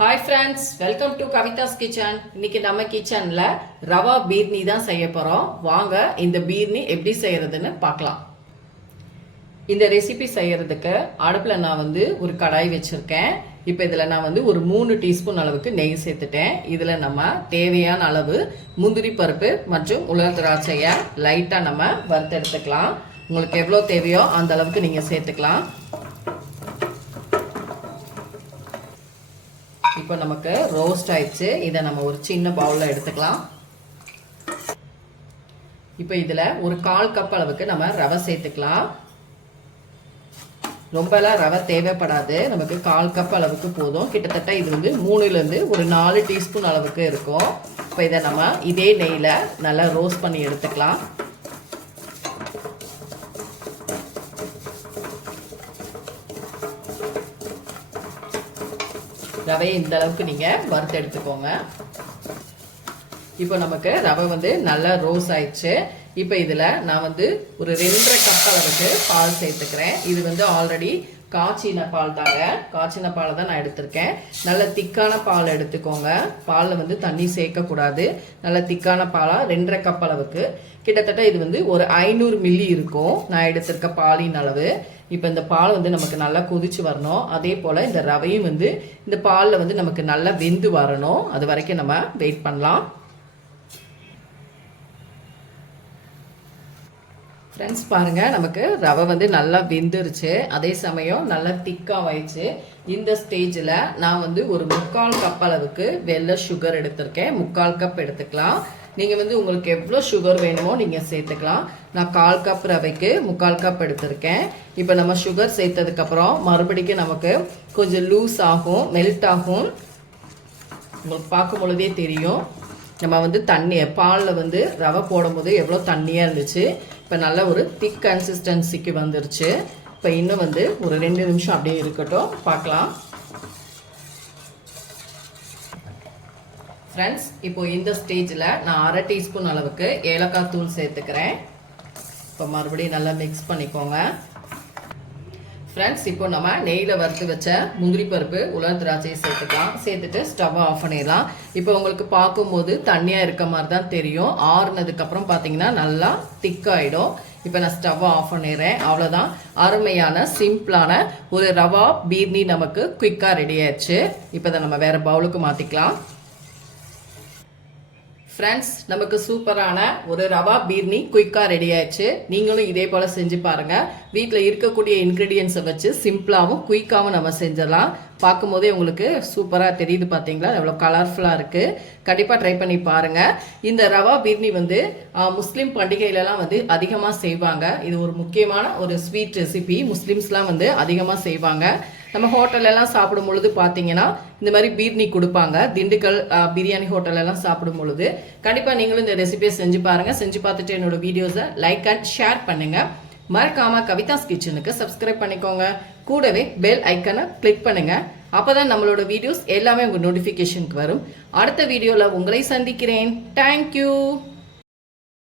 Hi friends, welcome to Kavitha's kitchen. இன்னைக்கு நம்ம கிச்சன்ல ரவா பீர்னி தான் செய்ய போறோம். வாங்க இந்த பீர்னி எப்படி செய்யறதுன்னு பார்க்கலாம். இந்த ரெசிபி செய்யறதுக்கு அடுப்புல நான் ஒரு கடாய் வச்சிருக்கேன். இப்போ இதுல நான் ஒரு 3 டீஸ்பூன் அளவுக்கு நெய் சேர்த்துட்டேன். இதுல நம்ம தேவையான அளவு முந்திரி பருப்பு மற்றும் உலர் திராட்சையை லைட்டா நம்ம வறுத்தெடுத்துக்கலாம். உங்களுக்கு எவ்வளோ தேவையோ அந்த அளவுக்கு நீங்க சேர்த்துக்கலாம். இப்போ நமக்கு ரோஸ்ட் ஆயிடுச்சு. இதை நம்ம ஒரு சின்ன பவுல்ல எடுத்துக்கலாம். இப்போ இதுல ஒரு 1/4 கப் அளவுக்கு நம்ம ரவை சேர்த்துக்கலாம். ரொம்பலாம் ரவை தேவைப்படாது, நமக்கு 1/4 கப் அளவுக்கு போதும். கிட்டத்தட்ட இது 3ல இருந்து ஒரு 4 டீஸ்பூன் அளவுக்கு இருக்கும். இப்போ இதை நம்ம இதே நெய்ல நல்லா ரோஸ்ட் பண்ணி எடுத்துக்கலாம். ரவையை இந்த அளவுக்கு நீங்க வறுத்து எடுத்துக்கோங்க. இப்போ நமக்கு ரவை நல்லா ரோஸ் ஆயிடுச்சு. இப்போ இதுல நான் ஒரு 2.5 கப் அளவுக்கு பால் சேர்த்துக்கிறேன். இது ஆல்ரெடி காய்ச்சின பால் தாங்க. காய்ச்சின பால் தான் நான் எடுத்திருக்கேன். நல்ல திக்கான பால் எடுத்துக்கோங்க. பாலில் தண்ணி சேர்க்கக்கூடாது. நல்ல திக்கான பாலாக 2.5 கப் அளவுக்கு, கிட்டத்தட்ட இது ஒரு 500 மில்லி இருக்கும் நான் எடுத்திருக்க பாலின் அளவு. இப்போ இந்த பால் நமக்கு நல்லா கொதிச்சு வரணும். அதே போல் இந்த ரவையும் இந்த பாலில் நமக்கு நல்லா வெந்து வரணும். அது வரைக்கும் நம்ம வெயிட் பண்ணலாம். ஃப்ரெண்ட்ஸ் பாருங்க, நமக்கு ரவை நல்லா வெந்துருச்சு. அதே சமயம் நல்லா திக்காவாயிடுச்சு. இந்த ஸ்டேஜில் நான் ஒரு 3/4 கப் அளவுக்கு வெள்ளை சுகர் எடுத்திருக்கேன். 3/4 கப் எடுத்துக்கலாம். நீங்கள் உங்களுக்கு எவ்வளோ சுகர் வேணுமோ நீங்கள் சேர்த்துக்கலாம். நான் 1/4 கப் ரவைக்கு 3/4 கப் எடுத்திருக்கேன். இப்போ நம்ம சுகர் சேர்த்ததுக்கப்புறம் மறுபடிக்கும் நமக்கு கொஞ்சம் லூஸ் ஆகும், மெல்ட் ஆகும். உங்களுக்கு பார்க்கும் பொழுதே தெரியும். நம்ம தண்ணி பாலில் ரவை போடும்போது எவ்வளோ தண்ணியாக இருந்துச்சு. இப்போ நல்ல ஒரு திக் கன்சிஸ்டன்சிக்கு வந்துருச்சு. இப்போ இன்னும் ஒரு 2 நிமிஷம் அப்படியே இருக்கட்டும், பார்க்கலாம். ஃப்ரெண்ட்ஸ், இப்போ இந்த ஸ்டேஜில் நான் 1/2 டீஸ்பூன் அளவுக்கு ஏலக்காய் தூள் சேர்த்துக்கிறேன். இப்போ மறுபடியும் நல்லா மிக்ஸ் பண்ணிக்கோங்க. ஃப்ரெண்ட்ஸ், இப்போ நம்ம நெய்யில் வறுத்து வச்ச முந்திரி பருப்பு உலர் திராட்சையை சேர்த்துக்கலாம். சேர்த்துட்டு ஸ்டவ்வை ஆஃப் பண்ணிடலாம். இப்போ உங்களுக்கு பார்க்கும்போது தண்ணியாக இருக்க மாதிரி தான் தெரியும். ஆறுனதுக்கப்புறம் பார்த்தீங்கன்னா நல்லா திக்காயிடும். இப்போ நான் ஸ்டவ்வை ஆஃப் பண்ணிடுறேன். அவ்வளோதான், அருமையான சிம்பிளான ஒரு ரவா பீர்னி நமக்கு குயிக்காக ரெடி ஆயிடுச்சு. இப்போ இதை நம்ம வேறு பவுலுக்கு மாற்றிக்கலாம். ஃப்ரெண்ட்ஸ், நமக்கு சூப்பரான ஒரு ரவா பீர்னி குயிக்காக ரெடி ஆயிடுச்சு. நீங்களும் இதே போல் செஞ்சு பாருங்கள். வீட்டில் இருக்கக்கூடிய இன்க்ரீடியன்ஸை வச்சு சிம்பிளாகவும் குயிக்காகவும் நம்ம செஞ்சிடலாம். பார்க்கும்போதே உங்களுக்கு சூப்பராக தெரியுது. பார்த்தீங்களா எவ்வளோ கலர்ஃபுல்லாக இருக்குது. கண்டிப்பாக ட்ரை பண்ணி பாருங்கள். இந்த ரவா பீர்னி முஸ்லீம் பண்டிகையிலலாம் அதிகமாக செய்வாங்க. இது ஒரு முக்கியமான ஒரு ஸ்வீட் ரெசிபி. முஸ்லீம்ஸ்லாம் அதிகமாக செய்வாங்க. நம்ம ஹோட்டலெல்லாம் சாப்பிடும் பொழுது பார்த்தீங்கன்னா இந்த மாதிரி பீர்னி கொடுப்பாங்க. திண்டுக்கல் பிரியாணி ஹோட்டலெல்லாம் சாப்பிடும் பொழுது கண்டிப்பாக நீங்களும் இந்த ரெசிபியை செஞ்சு பாருங்கள். செஞ்சு பார்த்துட்டு என்னோட வீடியோஸை லைக் அண்ட் ஷேர் பண்ணுங்கள். மறக்காம கவிதாஸ் கிச்சனுக்கு சப்ஸ்கிரைப் பண்ணிக்கோங்க. கூடவே பெல் ஐக்கனை கிளிக் பண்ணுங்க. அப்போதான் நம்மளோட வீடியோஸ் எல்லாமே உங்கள் நோட்டிஃபிகேஷனுக்கு வரும். அடுத்த வீடியோவில் உங்களை சந்திக்கிறேன். தேங்க்யூ.